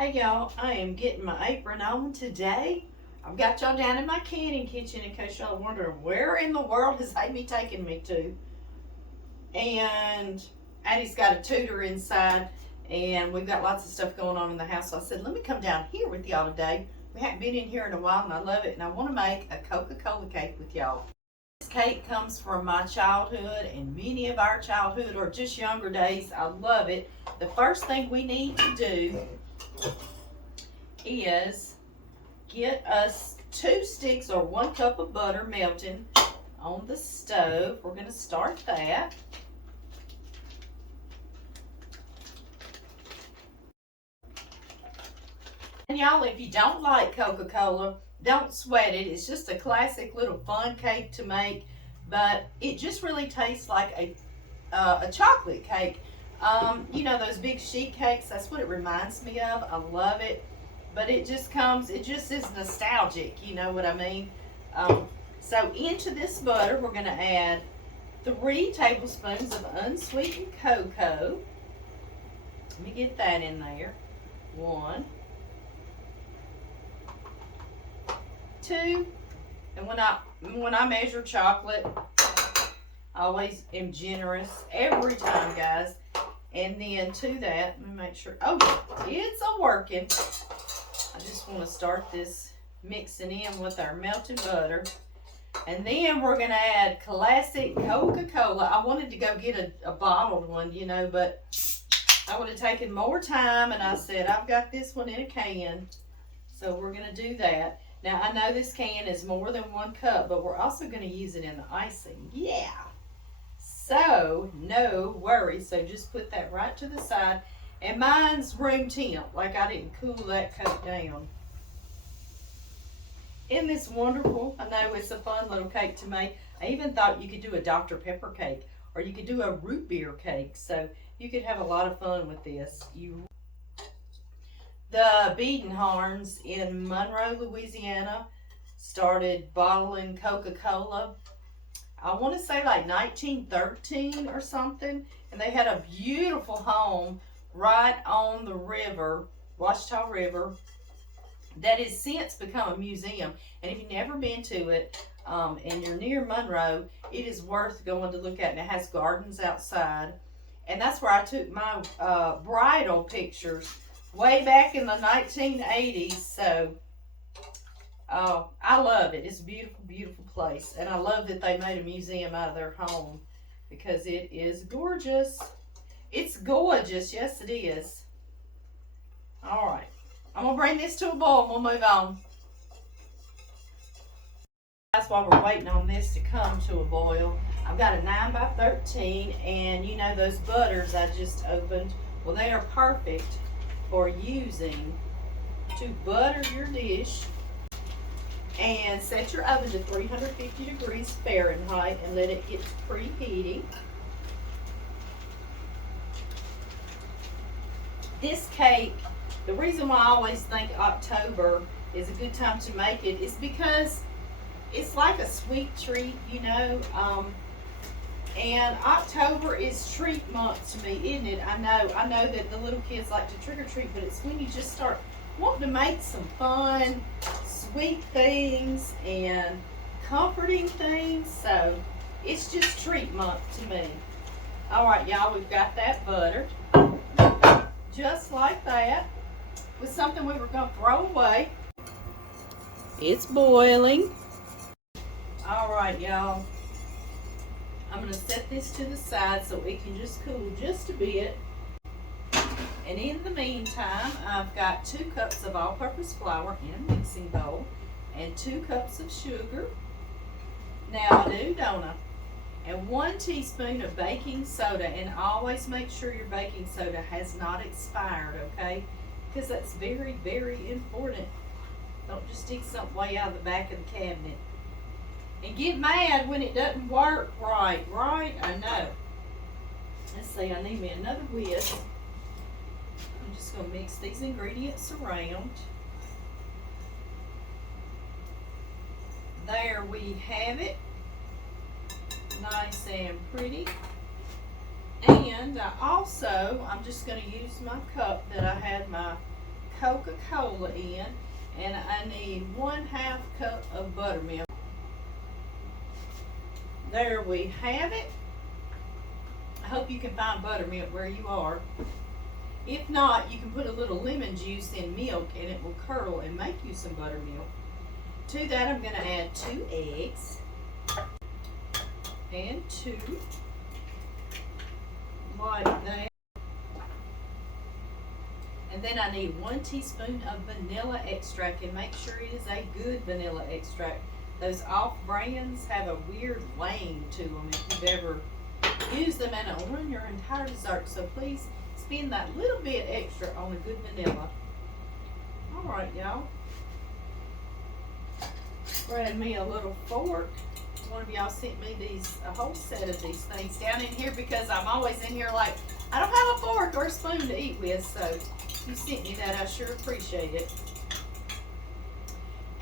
Hey y'all, I am getting my apron on today. I've got y'all down in my canning kitchen in case y'all wondering where in the world has Amy taken me to. And Addie's got a tutor inside and we've got lots of stuff going on in the house. So I said, let me come down here with y'all today. We haven't been in here in a while and I love it. And I want to make a Coca-Cola cake with y'all. This cake comes from my childhood and many of our childhood or just younger days. I love it. The first thing we need to do is get us 2 sticks or 1 cup of butter melting on the stove. We're going to start that. And y'all, if you don't like Coca-Cola, don't sweat it. It's just a classic little fun cake to make, but it just really tastes like a chocolate cake. You know, those big sheet cakes, that's what it reminds me of. I love it, but it just is nostalgic, you know what I mean? So into this butter, we're gonna add 3 tablespoons of unsweetened cocoa. Let me get that in there. 1, 2, and when I measure chocolate, I always am generous every time, guys. And then to that, let me make sure, oh, it's a working. I just want to start this mixing in with our melted butter. And then we're going to add classic Coca-Cola. I wanted to go get a bottled one, you know, but I would have taken more time. And I said, I've got this one in a can. So we're going to do that. Now, I know this can is more than 1 cup, but we're also going to use it in the icing. Yeah. So, no worries. So, just put that right to the side. And mine's room temp. Like, I didn't cool that Coke down. Isn't this wonderful? I know it's a fun little cake to make. I even thought you could do a Dr. Pepper cake. Or you could do a root beer cake. So, you could have a lot of fun with this. The Biedenharns in Monroe, Louisiana started bottling Coca-Cola. I want to say like 1913 or something. And they had a beautiful home right on the river, Washita River, that has since become a museum. And if you've never been to it and you're near Monroe, it is worth going to look at. And it has gardens outside. And that's where I took my bridal pictures way back in the 1980s. So, I love it. It's a beautiful, beautiful place. And I love that they made a museum out of their home because it is gorgeous. It's gorgeous. Yes, it is. All right. I'm going to bring this to a boil and we'll move on. That's while we're waiting on this to come to a boil. I've got a 9 by 13 and you know those butters I just opened. Well, they are perfect for using to butter your dish. And set your oven to 350 degrees Fahrenheit and let it get to preheating. This cake, the reason why I always think October is a good time to make it is because it's like a sweet treat, you know. And October is treat month to me, isn't it? I know that the little kids like to trick or treat, but it's when you just start wanting to make some fun, sweet things and comforting things. So it's just treat month to me. All right, y'all, we've got that buttered just like that with something we were going to throw away. It's boiling. All right, y'all, I'm going to set this to the side so it can just cool just a bit. And in the meantime, I've got 2 cups of all-purpose flour in a mixing bowl and 2 cups of sugar. Now I do, don't I? And 1 teaspoon of baking soda. And always make sure your baking soda has not expired, okay? Because that's very, very important. Don't just stick something way out of the back of the cabinet. And get mad when it doesn't work right, I know. Let's see, I need me another whisk. I'm just going to mix these ingredients around. There we have it. Nice and pretty. And I'm just going to use my cup that I had my Coca-Cola in, and I need 1/2 cup of buttermilk. There we have it. I hope you can find buttermilk where you are. If not, you can put a little lemon juice in milk and it will curdle and make you some buttermilk. To that, I'm going to add 2 eggs and 2 like that. And then I need 1 teaspoon of vanilla extract, and make sure it is a good vanilla extract. Those off brands have a weird wang to them if you've ever used them, and it'll ruin your entire dessert. So please spend that little bit extra on a good vanilla. Alright, y'all. Grab me a little fork. One of y'all sent me a whole set of these things down in here because I'm always in here like, I don't have a fork or a spoon to eat with, so you sent me that, I sure appreciate it.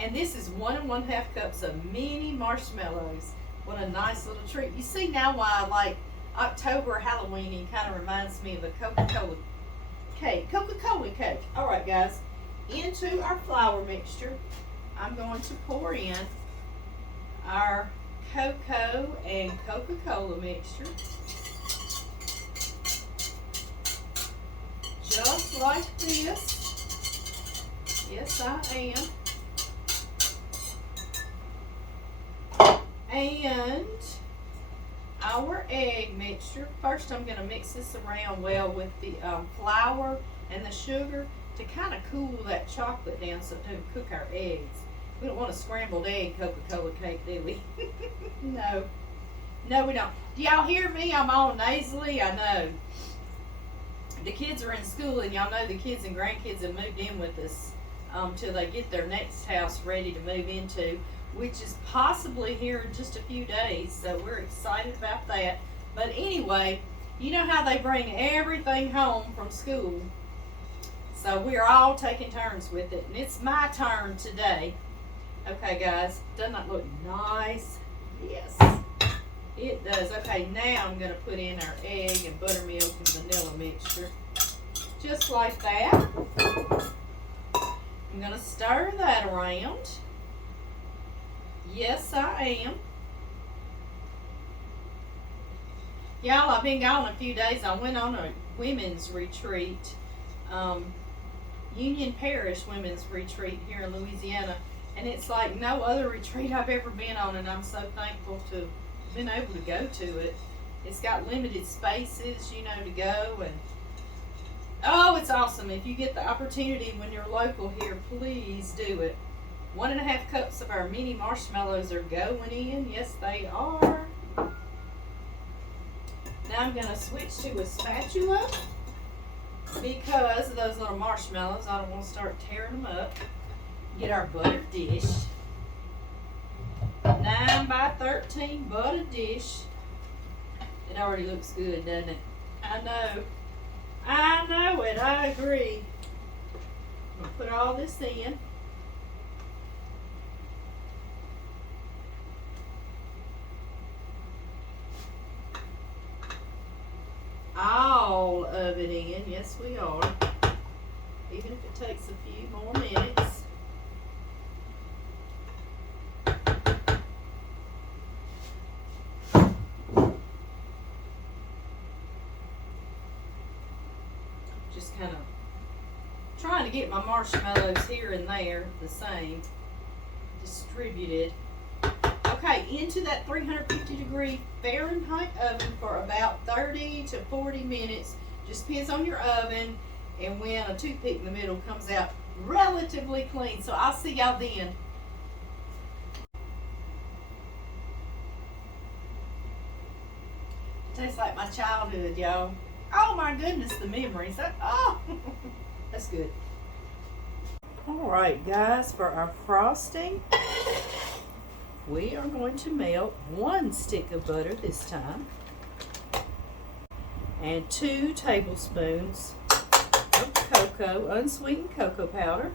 And this is 1 1/2 cups of Mini-Marshmallows. What a nice little treat. You see now why I like October Halloween kind of reminds me of a Coca-Cola cake. Coca-Cola cake. Alright guys, into our flour mixture, I'm going to pour in our cocoa and Coca-Cola mixture. Just like this. Yes, I am. And our egg mixture. First, I'm going to mix this around well with the flour and the sugar to kind of cool that chocolate down so it doesn't cook our eggs. We don't want a scrambled egg Coca-Cola cake, do we? No. No, we don't. Do y'all hear me? I'm all nasally. I know. The kids are in school, and y'all know the kids and grandkids have moved in with us till they get their next house ready to move into, which is possibly here in just a few days. So we're excited about that. But anyway, you know how they bring everything home from school. So we're all taking turns with it. And it's my turn today. Okay, guys. Doesn't that look nice? Yes, it does. Okay, now I'm going to put in our egg and buttermilk and vanilla mixture. Just like that. I'm going to stir that around. Yes, I am. Y'all, I've been gone a few days. I went on a women's retreat. Union Parish Women's Retreat here in Louisiana. And it's like no other retreat I've ever been on, and I'm so thankful to have been able to go to it. It's got limited spaces, you know, to go, and oh, it's awesome. If you get the opportunity when you're local here, please do it. 1 1/2 cups of our mini marshmallows are going in. Yes, they are. Now I'm going to switch to a spatula because of those little marshmallows. I don't want to start tearing them up. Get our butter dish. 9 by 13 butter dish. It already looks good, doesn't it? I know. I know it. I agree. I'm going to put all this in. All of it in. Yes, we are. Even if it takes a few more minutes. Just kind of trying to get my marshmallows here and there the same, distributed. Okay, into that 350-degree Fahrenheit oven for about 30 to 40 minutes. Just depends on your oven and when a toothpick in the middle comes out relatively clean. So I'll see y'all then. Tastes like my childhood, y'all. Oh my goodness, the memories. Oh, that's good. All right, guys, for our frosting, we are going to melt 1 stick of butter this time and 2 tablespoons of cocoa, unsweetened cocoa powder,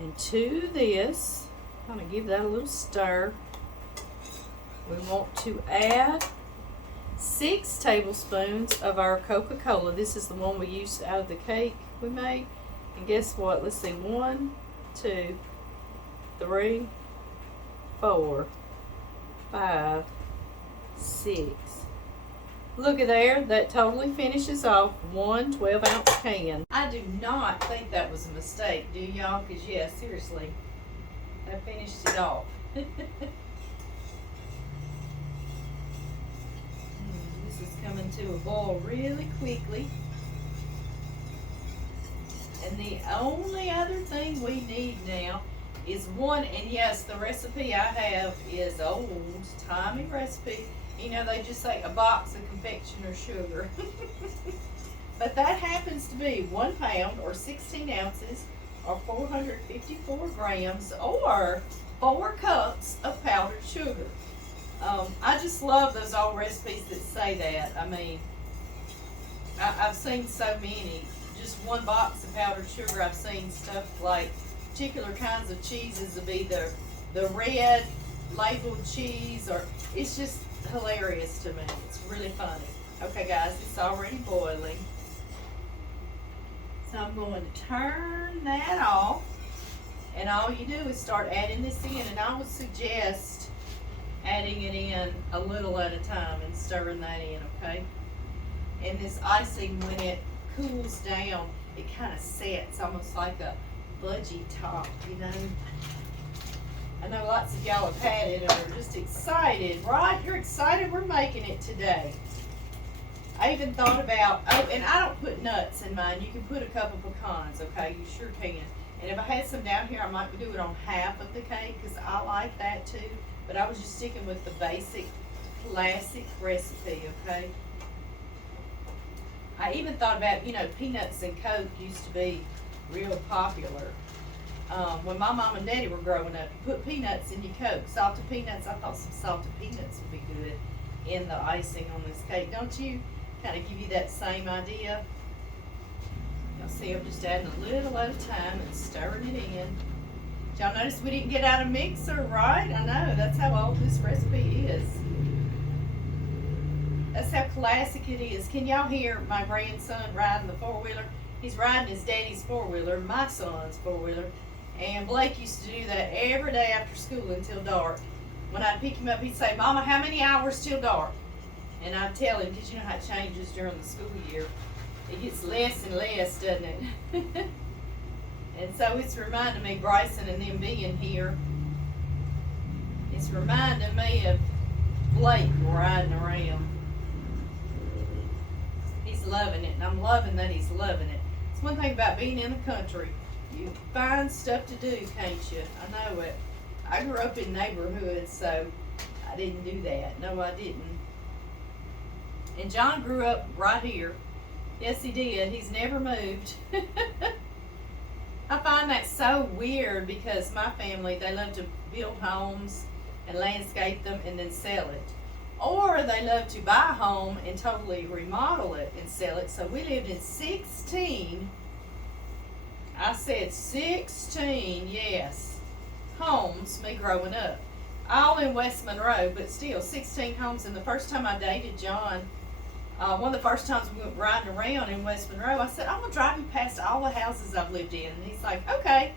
and to this, kind of give that a little stir. We want to add 6 tablespoons of our Coca-Cola. This is the one we used out of the cake we made. And guess what? Let's see. 1, 2, 3, 4, 5, 6. Look at there. That totally finishes off one 12-ounce can. I do not think that was a mistake, do y'all? Because, yeah, seriously, that finished it off. This is coming to a boil really quickly. And the only other thing we need now is one, and yes, the recipe I have is old timey recipe. You know, they just say a box of confectioner sugar. But that happens to be 1 pound or 16 ounces or 454 grams or 4 cups of powdered sugar. I just love those old recipes that say that. I mean, I've seen so many. Just 1 box of powdered sugar. I've seen stuff like particular kinds of cheeses will be the red labeled cheese, or it's just hilarious to me. It's really funny. Okay guys, it's already boiling. So I'm going to turn that off, and all you do is start adding this in, and I would suggest adding it in a little at a time and stirring that in, okay? And this icing, when it cools down, it kind of sets almost like a fudgy top, you know? I know lots of y'all have had it and are just excited, right? You're excited we're making it today. I even thought about, oh, and I don't put nuts in mine. You can put a couple pecans, okay? You sure can. And if I had some down here, I might do it on half of the cake because I like that too. But I was just sticking with the basic, classic recipe, okay? I even thought about, you know, peanuts and Coke used to be real popular. When my mom and daddy were growing up, you put peanuts in your Coke. Salted peanuts, I thought some salted peanuts would be good in the icing on this cake. Don't you? Kind of give you that same idea. Y'all see I'm just adding a little at a time and stirring it in. Did y'all notice we didn't get out a mixer, right? I know, that's how old this recipe is. That's how classic it is. Can y'all hear my grandson riding the four-wheeler? He's riding his daddy's four-wheeler, my son's four-wheeler. And Blake used to do that every day after school until dark. When I'd pick him up, he'd say, Mama, how many hours till dark? And I'd tell him, because you know how it changes during the school year. It gets less and less, doesn't it? And so it's reminding me, Bryson and them being here, it's reminding me of Blake riding around. He's loving it, and I'm loving that he's loving it. It's one thing about being in the country. You find stuff to do, can't you? I know it. I grew up in neighborhoods, so I didn't do that. No, I didn't. And John grew up right here. Yes, he did. He's never moved. I find that so weird because my family, they love to build homes and landscape them and then sell it. Or they love to buy a home and totally remodel it and sell it. So we lived in 16, I said 16, yes, homes, me growing up. All in West Monroe, but still 16 homes. And the first time I dated John, one of the first times we went riding around in West Monroe, I said, I'm going to drive you past all the houses I've lived in. And he's like, okay.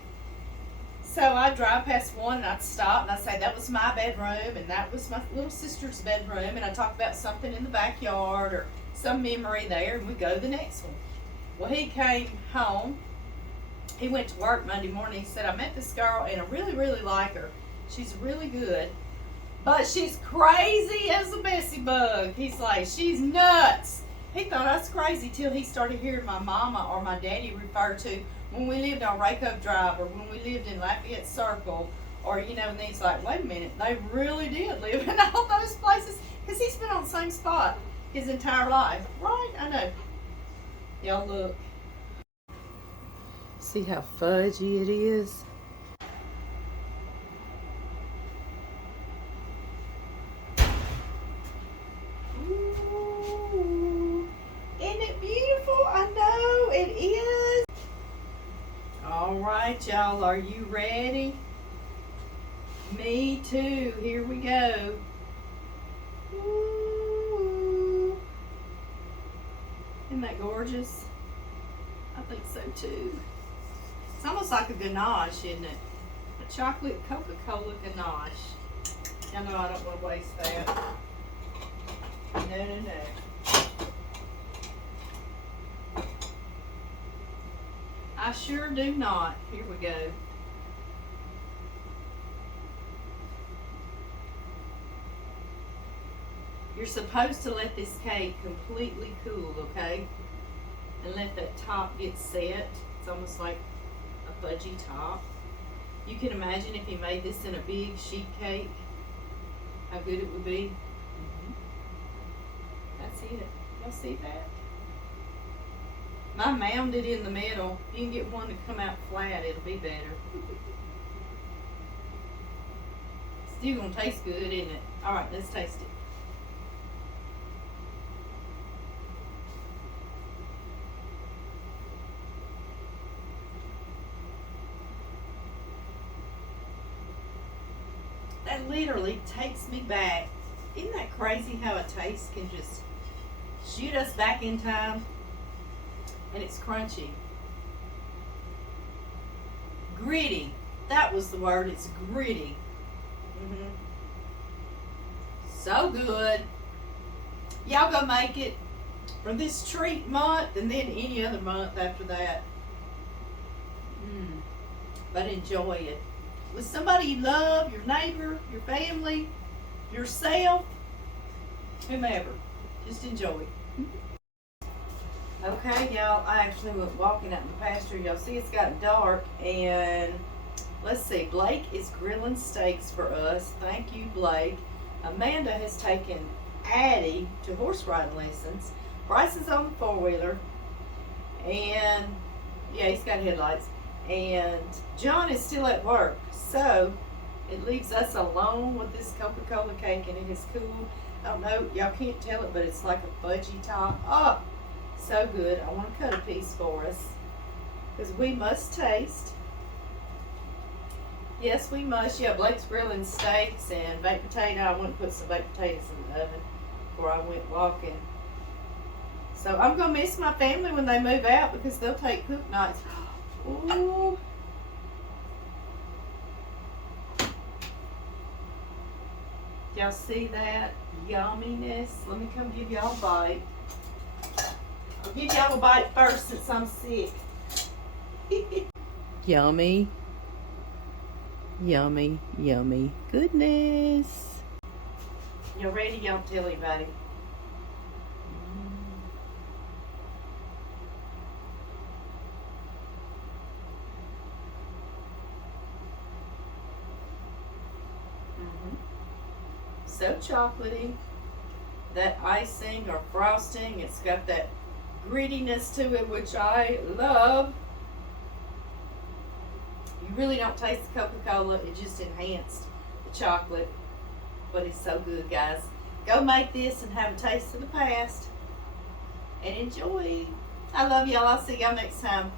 So I'd drive past one and I'd stop and I'd say, that was my bedroom and that was my little sister's bedroom. And I'd talk about something in the backyard or some memory there, and we'd go to the next one. Well, he came home. He went to work Monday morning. He said, I met this girl and I really, really like her. She's really good, but she's crazy as a Bessie bug. He's like, she's nuts. He thought I was crazy till he started hearing my mama or my daddy refer to when we lived on Raycove Drive or when we lived in Lafayette Circle, or, you know, and he's like, wait a minute, they really did live in all those places, because he's been on the same spot his entire life, right? I know. Y'all look. See how fudgy it is? Ooh, isn't it beautiful? I know it is. All right, y'all, are you ready? Me too. Here we go. Ooh. Isn't that gorgeous? I think so too. It's almost like a ganache, isn't it? A chocolate Coca-Cola ganache. I know I don't want to waste that. No, no, no. I sure do not. Here we go. You're supposed to let this cake completely cool, okay? And let that top get set. It's almost like a fudgy top. You can imagine if you made this in a big sheet cake, how good it would be. That's it. Y'all see that? I mounded in the middle. If you can get one to come out flat, it'll be better. Still gonna taste good, isn't it? Alright, let's taste it. That literally takes me back. Isn't that crazy how a taste can just shoot us back in time? And it's crunchy. Gritty. That was the word. It's gritty. So good. Y'all go make it for this treat month and then any other month after that. But enjoy it. With somebody you love, your neighbor, your family, yourself, whomever. Just enjoy it. Okay, y'all, I actually went walking out in the pasture. Y'all see it's gotten dark, and let's see, Blake is grilling steaks for us. Thank you, Blake. Amanda has taken Addie to horse riding lessons. Bryce is on the four-wheeler, and yeah, he's got headlights. And John is still at work, so it leaves us alone with this Coca-Cola cake, and it is cool. I don't know, y'all can't tell it, but it's like a fudgy top. Oh, so good. I want to cut a piece for us because we must taste. Yes, we must. Yeah, Blake's grilling steaks and baked potato. I want to put some baked potatoes in the oven before I went walking. So I'm going to miss my family when they move out because they'll take cook nights. Ooh. Y'all see that yumminess? Let me come give y'all a bite. I'll give y'all a bite first since I'm sick. Yummy. Yummy, yummy goodness. Y'all ready? Y'all tell anybody. So chocolatey. That icing or frosting, it's got that grittiness to it, which I love. You really don't taste the Coca-Cola, it just enhanced the chocolate, but it's so good, guys. Go make this and have a taste of the past and enjoy. I love y'all. I'll see y'all next time.